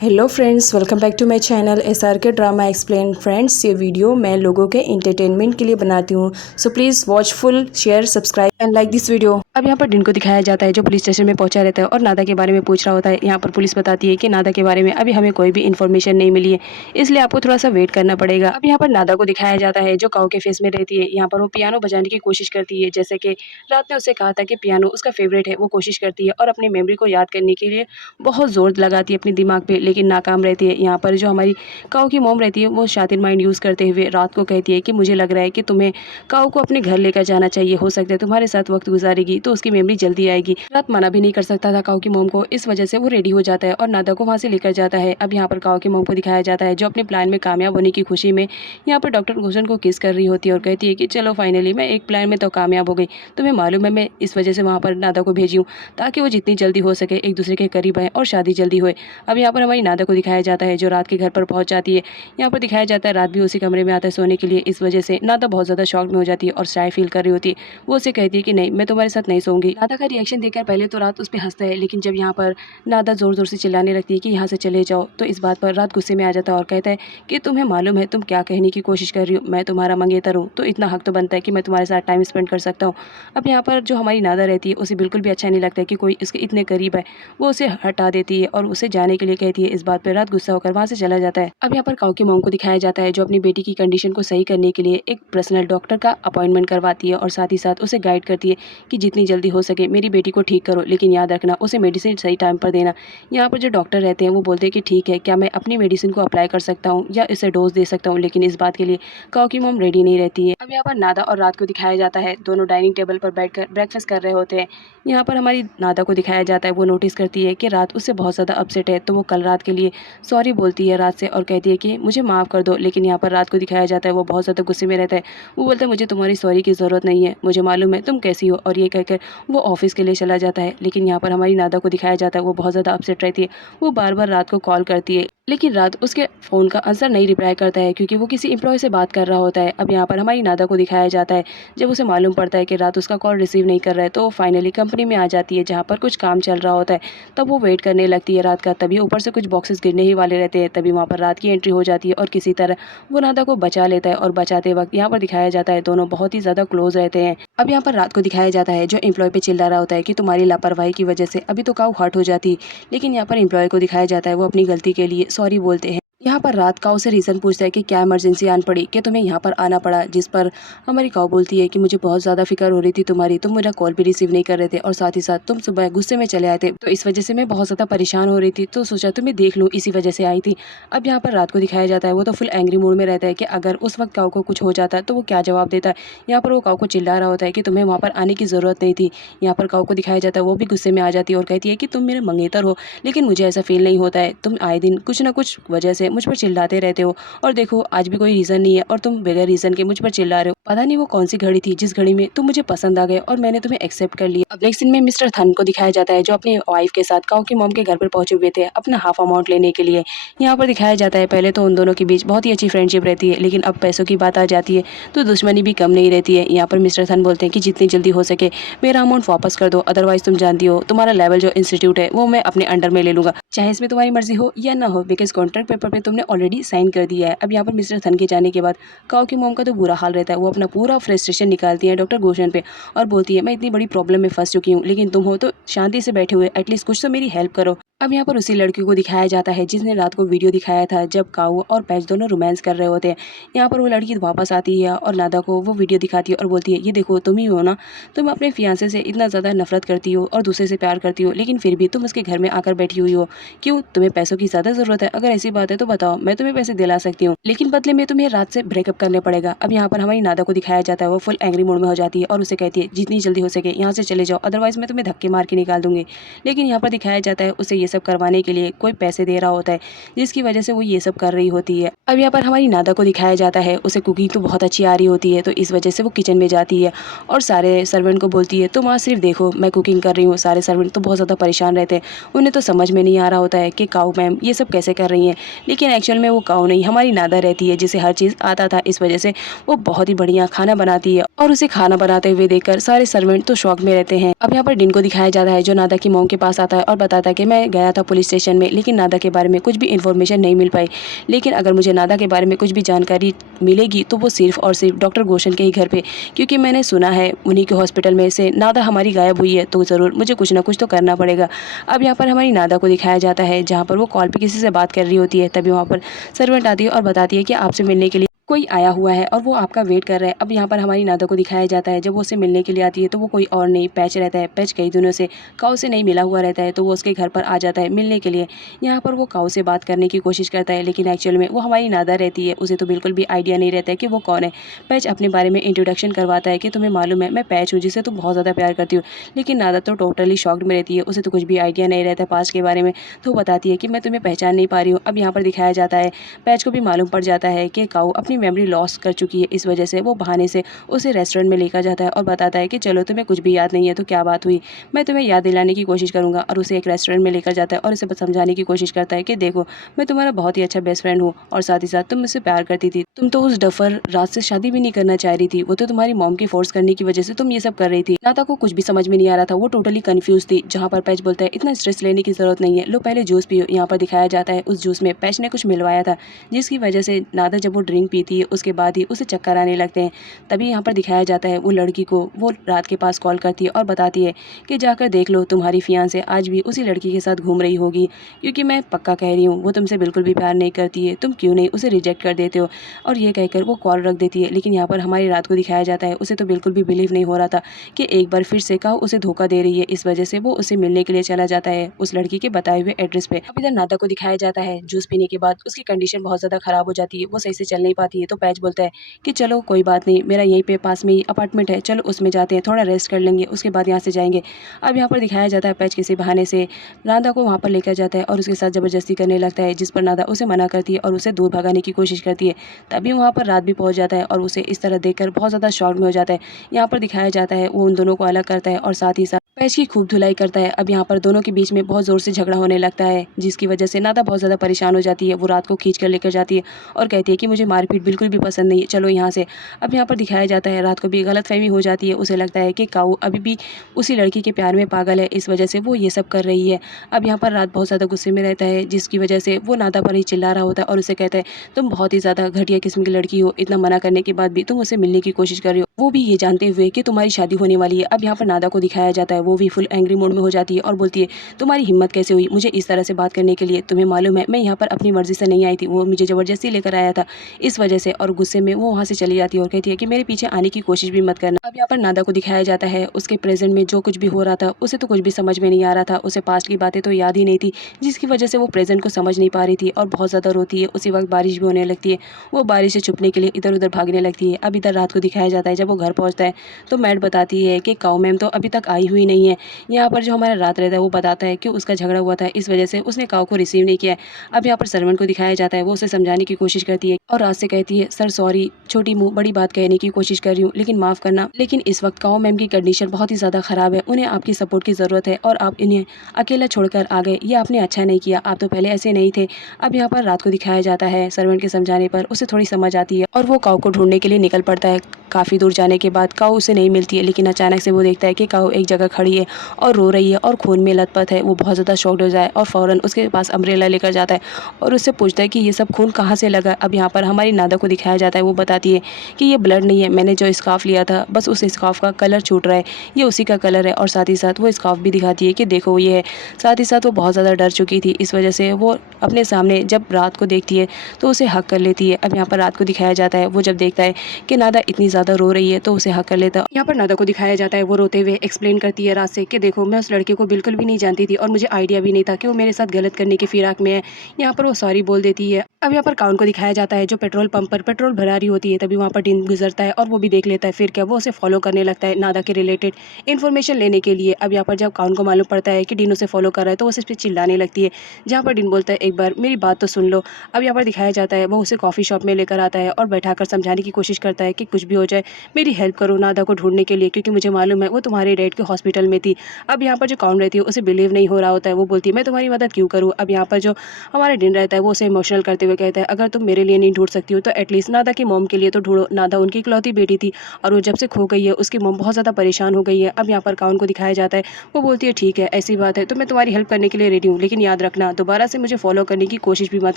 Hello friends, welcome back to my channel SRK drama explain. Friends, ये video मैं लोगों के एंटरटेनमेंट के लिए बनाती हूँ, so please watch full, share, subscribe and like this video. अब यहाँ पर डिन को दिखाया जाता है जो पुलिस स्टेशन में पहुंचा रहता है और नादा के बारे में पूछ रहा होता है। यहाँ पर पुलिस बताती है कि नादा के बारे में अभी हमें कोई भी इन्फॉर्मेशन नहीं मिली है, इसलिए आपको थोड़ा सा वेट करना पड़ेगा। अब यहाँ पर नादा को दिखाया जाता है जो काऊ के फेस में रहती है। यहाँ पर वो पियानो बजाने की कोशिश करती है, जैसे कि रात ने उससे कहा था कि पियानो उसका फेवरेट है। वो कोशिश करती है और अपनी मेमोरी को याद करने के लिए बहुत जोर लगाती है अपने दिमाग पे, लेकिन नाकाम रहती है। यहाँ पर जो हमारी काऊ की मोम रहती है वो शातिर माइंड यूज़ करते हुए रात को कहती है कि मुझे लग रहा है कि तुम्हें काऊ को अपने घर लेकर जाना चाहिए, हो सकता है तुम्हारे साथ वक्त गुजारेगी तो उसकी मेमोरी जल्दी आएगी। रात मना भी नहीं कर सकता था काऊ की मोम को, इस वजह से वो रेडी हो जाता है और नादा को वहाँ से लेकर जाता है। अब यहाँ पर काऊ की मोम को दिखाया जाता है जो अपने प्लान में कामयाब होने की खुशी में यहाँ पर डॉक्टर घोषण को किस कर रही होती है और कहती है कि चलो फाइनली मैं एक प्लान में तो कामयाब हो गई। तुम्हें मालूम है मैं इस वजह से वहाँ पर नादा को भेजी हूँ ताकि वो जितनी जल्दी हो सके एक दूसरे के करीब आए और शादी जल्दी होए। अब यहाँ पर हमारी नादा को दिखाया जाता है जो रात के घर पर पहुंच जाती है। यहाँ पर दिखाया जाता है रात भी उसी कमरे में आता है सोने के लिए। इस वजह से नादा बहुत ज़्यादा शॉक में हो जाती है और शाय फील कर रही होती है। वो उसे कहती है कि नहीं, मैं तुम्हारे साथ नहीं सोऊंगी। नादा का रिएक्शन देखकर पहले तो रात उस पर हंसता है, लेकिन जब यहाँ पर नादा जोर जोर से चिल्लाने लगती है कि यहाँ से चले जाओ तो इस बात पर रात गुस्से में आ जाता है और कहता है कि तुम्हें मालूम है तुम क्या कहने की कोशिश कर रही हो, मैं तुम्हारा मंगेतर हूँ तो इतना हक तो बनता है कि मैं तुम्हारे साथ टाइम स्पेंड कर सकता हूँ। अब यहाँ पर जो हमारी नादा रहती है उसे बिल्कुल भी अच्छा नहीं लगता है कि कोई इसके इतने करीब है। वो उसे हटा देती है और उसे जाने के लिए कहती है। इस बात पर रात गुस्सा होकर वहाँ से चला जाता है। अब यहाँ पर काऊ की मोम को दिखाया जाता है जो अपनी बेटी की कंडीशन को सही करने के लिए एक पर्सनल डॉक्टर का अपॉइंटमेंट करवाती है और साथ ही साथ उसे गाइड करती है कि जितनी जल्दी हो सके मेरी बेटी को ठीक करो, लेकिन याद रखना उसे मेडिसिन सही टाइम पर देना। यहाँ पर जो डॉक्टर रहते हैं वो बोलते हैं कि ठीक है, क्या मैं अपनी मेडिसिन को अप्लाई कर सकता हूँ या इसे डोज दे सकता हूँ, लेकिन इस बात के लिए काऊ की मोम रेडी नहीं रहती है। अब यहाँ पर नादा और रात को दिखाया जाता है दोनों डाइनिंग टेबल पर बैठकर ब्रेकफास्ट कर रहे होते हैं। यहाँ पर हमारी नादा को दिखाया जाता है वो नोटिस करती है कि रात उससे बहुत ज़्यादा अपसेट है, तो वो कल रात के लिए सॉरी बोलती है रात से और कहती है कि मुझे माफ़ कर दो। लेकिन यहाँ पर रात को दिखाया जाता है वो बहुत ज़्यादा गुस्से में रहता है। वो बोलता है मुझे तुम्हारी सॉरी की ज़रूरत नहीं है, मुझे मालूम है तुम कैसी हो, और ये कहकर वो ऑफिस के लिए चला जाता है। लेकिन यहाँ पर हमारी नादा को दिखाया जाता है वो बहुत ज़्यादा अपसेट रहती है। वो बार बार रात को कॉल करती है, लेकिन रात उसके फ़ोन का आंसर नहीं रिप्लाई करता है क्योंकि वो किसी एम्प्लॉय से बात कर रहा होता है। अब यहाँ पर हमारी नादा को दिखाया जाता है जब उसे मालूम पड़ता है कि रात उसका कॉल रिसीव नहीं कर रहा है तो वो फाइनली कंपनी में आ जाती है जहाँ पर कुछ काम चल रहा होता है। तब वो वेट करने लगती है रात का, तभी ऊपर से कुछ बॉक्सेस गिरने ही वाले रहते हैं। तभी वहाँ पर रात की एंट्री हो जाती है और किसी तरह वो नादा को बचा लेता है और बचाते वक्त यहाँ पर दिखाया जाता है दोनों बहुत ही ज़्यादा क्लोज रहते हैं। अब यहाँ पर रात को दिखाया जाता है जो एम्प्लॉय पे चिल्ला रहा होता है कि तुम्हारी लापरवाही की वजह से अभी तो काऊ हर्ट हो जाती, लेकिन यहाँ पर एम्प्लॉय को दिखाया जाता है वो अपनी गलती के लिए सॉरी बोलते हैं। यहाँ पर रात काऊ से रीज़न पूछता है कि क्या इमरजेंसी आन पड़ी कि तुम्हें यहाँ पर आना पड़ा, जिस पर हमारी काऊ बोलती है कि मुझे बहुत ज़्यादा फिक्र हो रही थी तुम्हारी, तुम मेरा कॉल भी रिसीव नहीं कर रहे थे और साथ ही साथ तुम सुबह गुस्से में चले आए थे, तो इस वजह से मैं बहुत ज़्यादा परेशान हो रही थी तो सोचा तुम्हें देख लूँ, इसी वजह से आई थी। अब यहाँ पर रात को दिखाया जाता है वो तो फुल एंग्री मूड में रहता है कि अगर उस वक्त काऊ को कुछ हो जाता है तो वो क्या जवाब देता है। यहाँ पर वो काऊ को चिल्ला रहा होता है कि तुम्हें वहाँ पर आने की ज़रूरत नहीं थी। यहाँ पर काऊ को दिखाया जाता है वो भी गुस्से में आ जाती है और कहती है कि तुम मेरे मंगेतर हो, लेकिन मुझे ऐसा फील नहीं होता है, तुम आए दिन कुछ ना कुछ वजह से मुझ पर चिल्लाते रहते हो और देखो आज भी कोई रीज़न नहीं है और तुम बगैर रीज़न के मुझ पर चिल्ला रहे हो। पता नहीं वो कौन सी घड़ी थी जिस घड़ी में तुम मुझे पसंद आ गए और मैंने तुम्हें एक्सेप्ट कर लिया। अब नेक्स्ट सीन में मिस्टर थन को दिखाया जाता है जो अपनी वाइफ के साथ काऊ की मॉम के घर पर पहुंचे हुए थे अपना हाफ अमाउंट लेने के लिए। यहाँ पर दिखाया जाता है पहले तो उन दोनों के बीच बहुत ही अच्छी फ्रेंडशिप रहती है, लेकिन अब पैसों की बात आ जाती है तो दुश्मनी भी कम नहीं रहती है। यहाँ पर मिस्टर थन बोलते हैं कि जितनी जल्दी हो सके मेरा अमाउंट वापस कर दो, अदरवाइज तुम जानती हो तुम्हारा लेवल जो इंस्टीट्यूट है वो मैं अपने अंडर में ले लूंगा, चाहे इसमें तुम्हारी मर्जी हो या ना हो, बिकॉज कॉन्ट्रैक्ट पेपर पे तुमने ऑलरेडी साइन कर दिया है। अब यहाँ पर मिस्टर थन के जाने के बाद काऊ की मॉम का तो बुरा हाल रहता है। वो अपना पूरा फ्रस्ट्रेशन निकालती है डॉक्टर घोषण पे और बोलती है मैं इतनी बड़ी प्रॉब्लम में फंस चुकी हूँ, लेकिन तुम हो तो शांति से बैठे हुए, एटलीस्ट कुछ तो मेरी हेल्प करो। अब यहाँ पर उसी लड़की को दिखाया जाता है जिसने रात को वीडियो दिखाया था जब काऊ और पैच दोनों रोमांस कर रहे होते हैं। यहाँ पर वो लड़की वापस आती है और नादा को वो वीडियो दिखाती है और बोलती है ये देखो तुम ही हो ना, तुम अपने फियांसे से इतना ज़्यादा नफरत करती हो और दूसरे से प्यार करती हो, लेकिन फिर भी तुम उसके घर में आकर बैठी हुई हो, क्यों? तुम्हें पैसों की ज़्यादा ज़रूरत है? अगर ऐसी बात है तो बताओ, मैं तुम्हें पैसे दिला सकती हूँ, लेकिन बदले में तुम्हें रात से ब्रेकअप करने पड़ेगा। अब यहाँ पर हमारी नादा को दिखाया जाता है वो फुल एंग्री मूड में हो जाती है और उसे कहती है जितनी जल्दी हो सके यहाँ से चले जाओ, अदरवाइज मैं तुम्हें धक्के मार के निकाल दूंगी। लेकिन यहाँ पर दिखाया जाता है उसे ये सब करवाने के लिए कोई पैसे दे रहा होता है, जिसकी वजह से वो ये सब कर रही होती है। अब यहाँ पर हमारी नादा को दिखाया जाता है उसे कुकिंग तो बहुत अच्छी आ रही होती है, तो इस वजह से वो किचन में जाती है और सारे सर्वेंट को बोलती है तुम आज सिर्फ देखो मैं कुकिंग कर रही हूँ। सारे सर्वेंट तो बहुत ज़्यादा परेशान रहते हैं, उन्हें तो समझ में नहीं आ रहा होता है कि काऊ मैम ये सब कैसे कर रही हैं। लेकिन लेकिन एक्चुअल में वो काऊ नहीं, हमारी नादा रहती है, जिसे हर चीज़ आता था। इस वजह से वो बहुत ही बढ़िया खाना बनाती है और उसे खाना बनाते हुए देखकर सारे सर्वेंट तो शौक में रहते हैं। अब यहाँ पर डिन को दिखाया जाता है जो नादा की मॉम के पास आता है और बताता है कि मैं गया था पुलिस स्टेशन में, लेकिन नादा के बारे में कुछ भी इन्फॉर्मेशन नहीं मिल पाई। लेकिन अगर मुझे नादा के बारे में कुछ भी जानकारी मिलेगी तो वो सिर्फ और सिर्फ डॉक्टर गोशन के ही घर पे, क्योंकि मैंने सुना है उन्हीं के हॉस्पिटल में से नादा हमारी गायब हुई है, तो ज़रूर मुझे कुछ ना कुछ तो करना पड़ेगा। अब यहाँ पर हमारी नादा को दिखाया जाता है जहाँ पर वो कॉल पे किसी से बात कर रही होती है। तभी वहाँ पर सर्वेंट आती है और बताती है कि आपसे मिलने के लिए कोई आया हुआ है और वो आपका वेट कर रहा है। अब यहाँ पर हमारी नादा को दिखाया जाता है जब वो उससे मिलने के लिए आती है तो वो कोई और नहीं, पैच रहता है। पैच कई दिनों से काऊ से नहीं मिला हुआ रहता है, तो वो उसके घर पर आ जाता है मिलने के लिए। यहाँ पर वो काऊ से बात करने की कोशिश करता है, लेकिन एक्चुअल में वो हमारी नादा रहती है, उसे तो बिल्कुल भी आइडिया नहीं रहता है कि वो कौन है। पैच अपने बारे में इंट्रोडक्शन करवाता है कि तुम्हें मालूम है मैं पैच हूँ जिसे तुम बहुत ज़्यादा प्यार करती हूँ। लेकिन नादा तो टोटली शॉक्ड में रहती है, उसे तो कुछ भी आइडिया नहीं रहता है पास्ट के बारे में। तो बताती है कि मैं तुम्हें पहचान नहीं पा रही हूँ। अब यहाँ पर दिखाया जाता है पैच को भी मालूम पड़ जाता है कि काऊ अपनी मेमोरी लॉस कर चुकी है। इस वजह से वो बहाने से उसे रेस्टोरेंट में लेकर जाता है और बताता है कि चलो तुम्हें कुछ भी याद नहीं है तो क्या बात हुई, मैं तुम्हें याद दिलाने की कोशिश करूंगा। और उसे एक रेस्टोरेंट में लेकर जाता है और उसे समझाने की कोशिश करता है कि देखो मैं तुम्हारा बहुत ही अच्छा बेस्ट फ्रेंड हूँ और साथ ही साथ तुम मुझसे प्यार करती थी। तुम तो उस डफर रात से शादी भी नहीं करना चाह रही थी, वो तो तुम्हारी मॉम की फोर्स करने की वजह से तुम ये सब कर रही थी। नाता को कुछ भी समझ में नहीं आ रहा था, वो टोटली कंफ्यूज थी। जहाँ पर पैच बोलता है इतना स्ट्रेस लेने की जरूरत नहीं है, लो पहले जूस पियो। यहाँ पर दिखाया जाता है उस जूस में पैच ने कुछ मिलवाया था, जिसकी वजह से नादा जब वो ड्रिंक पीती है उसके बाद ही उसे चक्कर आने लगते हैं। तभी यहाँ पर दिखाया जाता है वो लड़की को वो रात के पास कॉल करती है और बताती है कि जाकर देख लो तुम्हारी फियांसे आज भी उसी लड़की के साथ घूम रही होगी, क्योंकि मैं पक्का कह रही हूँ वो तुमसे बिल्कुल भी प्यार नहीं करती है, तुम क्यों नहीं उसे रिजेक्ट कर देते हो। और ये कहकर वो कॉल रख देती है। लेकिन यहाँ पर हमारी रात को दिखाया जाता है उसे तो बिल्कुल भी बिलीव नहीं हो रहा था कि एक बार फिर से काऊ उसे धोखा दे रही है। इस वजह से वो उसे मिलने के लिए चला जाता है उस लड़की के बताए हुए एड्रेस पे। अब इधर नादा को दिखाया जाता है जूस पीने के बाद उसकी कंडीशन बहुत ज़्यादा खराब हो जाती है, वो सही से चल नहीं पाती है। तो पैच बोलता है कि चलो कोई बात नहीं, मेरा यहीं पे पास में ही अपार्टमेंट है, चलो उसमें जाते हैं, थोड़ा रेस्ट कर लेंगे, उसके बाद यहाँ से जाएंगे। अब यहाँ पर दिखाया जाता है पैच किसी बहाने से नादा को वहाँ पर लेकर जाता है और उसके साथ ज़बरदस्ती करने लगता है, जिस पर नादा उसे मना करती है और उसे दूर भगाने की कोशिश करती है। तभी वहाँ पर रात भी पहुँच जाता है और उसे इस तरह देखकर बहुत ज़्यादा शॉक में हो जाता है। यहाँ पर दिखाया जाता है वो उन दोनों को अलग करता है और साथ ही साथ पैच की खूब धुलाई करता है। अब यहाँ पर दोनों के बीच में बहुत ज़ोर से झगड़ा होने लगता है, जिसकी वजह से नादा बहुत ज़्यादा परेशान हो जाती है। वो रात को खींच कर लेकर जाती है और कहती है कि मुझे मारपीट बिल्कुल भी पसंद नहीं है, चलो यहाँ से। अब यहाँ पर दिखाया जाता है रात को भी गलतफहमी हो जाती है, उसे लगता है कि काऊ अभी भी उसी लड़की के प्यार में पागल है, इस वजह से वो ये सब कर रही है। अब यहाँ पर रात बहुत ज़्यादा गुस्से में रहता है, जिसकी वजह से वो नादा पर ही चिल्ला रहा होता है और उसे कहता है तुम बहुत ही ज़्यादा घटिया किस्म की लड़की हो, इतना मना करने के बाद भी तुम उससे मिलने की कोशिश कर रही हो, वो भी ये जानते हुए कि तुम्हारी शादी होने वाली है। अब यहाँ पर नादा को दिखाया जाता है वो भी फुल एंग्री मूड में हो जाती है और बोलती है तुम्हारी हिम्मत कैसे हुई मुझे इस तरह से बात करने के लिए, तुम्हें मालूम है मैं यहाँ पर अपनी मर्जी से नहीं आई थी, वो मुझे ज़बरदस्ती लेकर आया था, इस वजह से। और गुस्से में वो वहाँ से चली जाती है और कहती है कि मेरे पीछे आने की कोशिश भी मत करना। अब यहाँ पर नादा को दिखाया जाता है उसके प्रेजेंट में जो कुछ भी हो रहा था उसे तो कुछ भी समझ में नहीं आ रहा था, उसे पास्ट की बातें तो याद ही नहीं थी, जिसकी वजह से वो प्रेजेंट को समझ नहीं पा रही थी और बहुत ज़्यादा रोती है। उसी वक्त बारिश भी होने लगती है, वो बारिश से छुपने के लिए इधर उधर भागने लगती है। अब इधर रात को दिखाया जाता है जब वो घर पहुँचता है तो मैड बताती है कि काऊ मैम तो अभी तक आई हुई नहीं है। यहाँ पर जो हमारा रात रहता है वो बताता है कि उसका झगड़ा हुआ था, इस वजह से उसने काऊ को रिसीव नहीं किया है। अब यहाँ पर सर्वेंट को दिखाया जाता है वो उसे समझाने की कोशिश करती है और रात से कहती है सर सॉरी, छोटी मुँह बड़ी बात कहने की कोशिश कर रही हूँ लेकिन माफ़ करना, लेकिन इस वक्त काऊ मैम की कंडीशन बहुत ही ज़्यादा ख़राब है, उन्हें आपकी सपोर्ट की ज़रूरत है और आप इन्हें अकेला छोड़कर आ गए, ये आपने अच्छा नहीं किया, आप तो पहले ऐसे नहीं थे। अब यहाँ पर रात को दिखाया जाता है सर्वेंट के समझाने पर उसे थोड़ी समझ आती है और वो काऊ को ढूंढने के लिए निकल पड़ता है। काफ़ी दूर जाने के बाद काऊ उसे नहीं मिलती है, लेकिन अचानक से वो देखता है कि काऊ एक जगह खड़ी है और रो रही है और खून में लथपथ है। वो बहुत ज़्यादा शॉक्ड हो जाए और फ़ौरन उसके पास अम्ब्रेला लेकर जाता है और उससे पूछता है कि ये सब खून कहाँ से लगा। अब यहाँ पर हमारी नादा को दिखाया जाता है वो बताती है कि ये ब्लड नहीं है, मैंने जो स्कार्फ लिया था बस उस स्कार्फ का कलर छूट रहा है, ये उसी का कलर है। और साथ ही साथ वो स्कार्फ भी दिखाती है कि देखो ये है। साथ ही साथ वो बहुत ज़्यादा डर चुकी थी, इस वजह से वो अपने सामने जब रात को देखती है तो उसे हक कर लेती है। अब यहाँ पर रात को दिखाया जाता है वो जब देखता है कि नादा इतनी ज़्यादा रो रही है तो उसे हक कर लेता है। यहाँ पर नादा को दिखाया जाता है वो रोते हुए एक्सप्लेन करती है रात से कि देखो मैं उस लड़के को बिल्कुल भी नहीं जानती थी और मुझे आइडिया भी नहीं था कि वो मेरे साथ गलत करने की फिराक में है। यहाँ पर वो सॉरी बोल देती है। अब यहाँ पर काउन को दिखाया जाता है जो पेट्रोल पंप पर पेट्रोल भरा रही होती है, तभी वहाँ पर डिन गुजरता है और वो भी देख लेता है। फिर क्या वो उसे फॉलो करने लगता है नादा के रिलेटेड इन्फॉर्मेशन लेने के लिए। अब यहाँ पर जब काउन को मालूम पड़ता है कि डिन उसे फॉलो कर रहा है तो वो उस पर चिल्लाने लगती है, जहाँ पर डिन बोलता है एक बार मेरी बात तो सुन लो। अब यहाँ पर दिखाया जाता है वो उसे कॉफ़ी शॉप में लेकर आता है और बैठाकर समझाने की कोशिश करता है कि कुछ भी हो जाए मेरी हेल्प करो नादा को ढूंढने के लिए, क्योंकि मुझे मालूम है वो तुम्हारे डैड के हॉस्पिटल में थी। अब यहाँ पर जो काउन रहती है उसे बिलीव नहीं हो रहा होता है, वो बोलती है मैं तुम्हारी मदद क्यों करूँ। अब यहाँ पर जो हमारा डिन रहता है वो उसे इमोशनल करते हुए हुए कहता है, अगर तुम मेरे लिए नहीं ढूंढ सकती हो तो एटलीस्ट नादा की मॉम के लिए तो ढूंढो। नादा उनकी इकलौती बेटी थी और वो जब से खो गई है उसकी मॉम बहुत ज़्यादा परेशान हो गई है। अब यहाँ पर काउन को दिखाया जाता है, वो बोलती है ठीक है ऐसी बात है तो मैं तुम्हारी हेल्प करने के लिए रेडी हूँ, लेकिन याद रखना दोबारा से मुझे फॉलो करने की कोशिश भी मत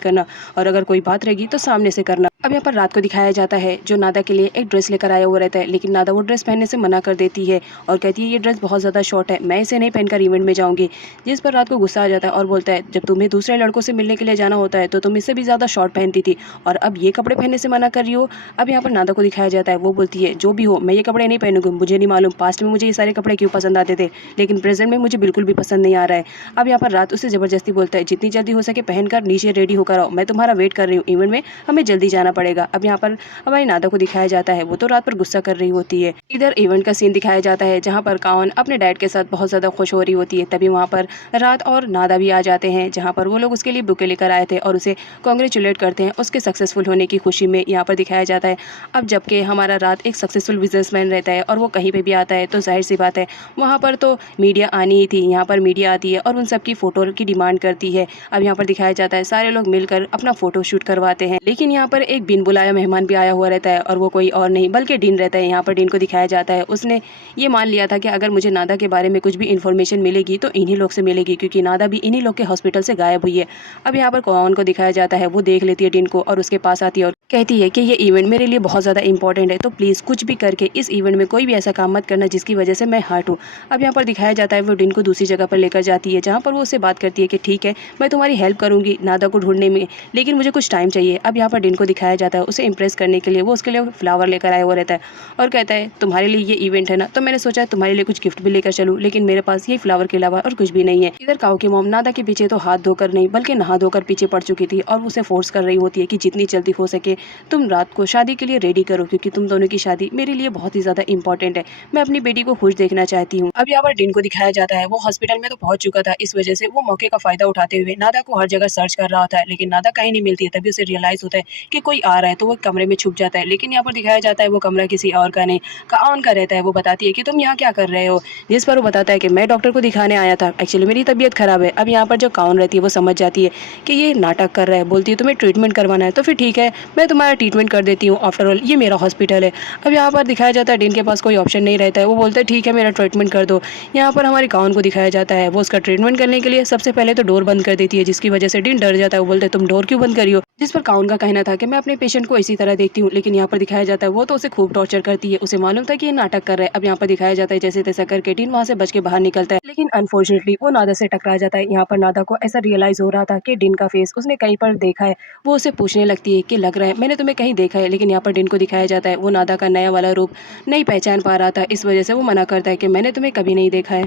करना, और अगर कोई बात रहेगी तो सामने से करना। अब यहाँ पर रात को दिखाया जाता है, जो नादा के लिए एक ड्रेस लेकर आया हुआ रहता है, लेकिन नादा वो ड्रेस पहनने से मना कर देती है और कहती है ये ड्रेस बहुत ज़्यादा शॉर्ट है, मैं इसे नहीं पहनकर इवेंट में जाऊंगी। जिस पर रात को गुस्सा आ जाता है और बोलता है जब तुम्हें दूसरे लड़कों से मिलने के लिए जाना होता है तो तुम इससे भी ज़्यादा शॉर्ट पहनती थी और अब ये कपड़े पहनने से मना कर रही हो। अब यहाँ पर नादा को दिखाया जाता है, वो बोलती है जो भी हो मैं ये कपड़े नहीं पहनूंगी, मुझे नहीं मालूम पास्ट में मुझे ये सारे कपड़े क्यों पसंद आते थे, लेकिन प्रेजेंट में मुझे बिल्कुल भी पसंद नहीं आ रहा है। अब यहाँ पर रात उसे ज़बरदस्ती बोलता है जितनी जल्दी हो सके पहनकर नीचे रेडी होकर आओ, मैं तुम्हारा वेट कर रही हूँ इवेंट में, हमें जल्दी जाना पड़ेगा। अब यहाँ पर हमारी नादा को दिखाया जाता है, वो तो रात पर गुस्सा कर रही होती है। इधर इवेंट का सीन दिखाया जाता है जहाँ पर कावन अपने डैड के साथ बहुत ज़्यादा खुश हो रही होती है। तभी वहाँ पर रात और नादा भी आ जाते हैं, जहाँ पर वो लोग उसके लिए बुके लेकर आए थे और उसे कॉन्ग्रेचुलेट करते हैं उसके सक्सेसफुल होने की खुशी में। यहाँ पर दिखाया जाता है अब जबकि हमारा रात एक सक्सेसफुल बिजनेसमैन रहता है और वो कहीं पर भी आता है तो जाहिर सी बात है वहाँ पर तो मीडिया आनी ही थी। यहाँ पर मीडिया आती है और उन सबकी फ़ोटो की डिमांड करती है। अब यहाँ पर दिखाया जाता है सारे लोग मिलकर अपना फ़ोटो शूट करवाते हैं, लेकिन यहाँ पर एक बिन बुलाया मेहमान भी आया हुआ रहता है और वो कोई और नहीं बल्कि डिन रहता है। यहाँ पर डिन को दिखाया जाता है, उसने ये मान लिया था कि अगर मुझे नादा के बारे में कुछ भी इन्फॉर्मेशन मिलेगी तो इन्हीं लोग से मिलेगी, क्योंकि नादा भी इन्हीं लोग के हॉस्पिटल से गायब हुई है। अब यहाँ पर कौन को दिखाया जाता है, वो देख लेती है डिन को और उसके पास आती है और कहती है कि ये इवेंट मेरे लिए बहुत ज़्यादा इंपॉर्टेंट है, तो प्लीज़ कुछ भी करके इस इवेंट में कोई भी ऐसा काम मत करना जिसकी वजह से मैं हर्ट हूँ। अब यहाँ पर दिखाया जाता है वो डिन को दूसरी जगह पर लेकर जाती है, जहाँ पर वो उससे बात करती है कि ठीक है मैं तुम्हारी हेल्प करूँगी नादा को ढूंढने में, लेकिन मुझे कुछ टाइम चाहिए। अब यहाँ पर डिन को दिखाया जाता है उसे इंप्रेस करने के लिए वो उसके लिए फ्लावर लेकर आया हुआ रहता है और कहता है तुम्हारे लिए ये इवेंट है ना, तो मैंने सोचा तुम्हारे लिए कुछ गिफ्ट भी लेकर चलूँ, लेकिन मेरे पास ये फ्लावर के अलावा और कुछ भी नहीं है। इधर काऊ की मॉम नादा के पीछे तो हाथ धोकर नहीं बल्कि नहा धोकर पीछे पड़ चुकी थी और उसे फोर्स कर रही होती है कि जितनी जल्दी हो सके तुम रात को शादी के लिए रेडी करो, क्योंकि तुम दोनों की शादी मेरे लिए बहुत ही ज़्यादा इंपॉर्टेंट है, मैं अपनी बेटी को खुश देखना चाहती हूँ। अब यहाँ पर डिन को दिखाया जाता है, वो हॉस्पिटल में तो पहुंच चुका था, इस वजह से वो मौके का फायदा उठाते हुए नादा को हर जगह सर्च कर रहा होता है, लेकिन नादा कहीं नहीं मिलती है। तभी उसे रियलाइज होता है कि कोई आ रहा है तो वो कमरे में छुप जाता है, लेकिन यहाँ पर दिखाया जाता है वो कमरा किसी और का नहीं काउन का रहता है। वो बताती है कि तुम यहाँ क्या कर रहे हो, जिस पर वो बताता है कि मैं डॉक्टर को दिखाने आया था, एक्चुअली मेरी तबीयत खराब है। अब यहाँ पर जो काउन रहती है वो समझ जाती है कि ये नाटक कर रहा है, बोलती है तुम्हें ट्रीटमेंट करवाना है तो फिर ठीक है मैं तुम्हारा ट्रीटमेंट कर देती हूँ, आफ्टर ऑल ये मेरा हॉस्पिटल है। अब यहाँ पर दिखाया जाता है डिन के पास कोई ऑप्शन नहीं रहता है, वो बोलता है ठीक है मेरा ट्रीटमेंट कर दो। यहाँ पर हमारे काउन को दिखाया जाता है, वो उसका ट्रीटमेंट करने के लिए सबसे पहले तो डोर बंद कर देती है, जिसकी वजह से डिन डर जाता है। वो बोलते तुम डोर क्यों बंद करी हो, जिस पर काउन का कहना था कि मैं अपने पेशेंट को इसी तरह देखती हूँ, लेकिन यहाँ पर दिखाया जाता है वो तो उसे खूब टॉर्चर करती है, उसे मालूम था कि ये नाटक कर रहा है। अब यहाँ पर दिखाया जाता है जैसे तैसा करके डिन वहाँ से बच के बाहर निकलता है, लेकिन अनफॉर्चुनेटली वो नादा से टकरा जाता है। यहाँ पर नादा को ऐसा रियलाइज हो रहा था कि डिन का फेस उसने कहीं पर देखा है, वो उसे पूछने लगती है कि लग रहा है मैंने तुम्हें कहीं देखा है, लेकिन यहाँ पर डिन को दिखाया जाता है वो नादा का नया वाला रूप नहीं पहचान पा रहा था, इस वजह से वो मना करता है कि मैंने तुम्हें कभी नहीं देखा है।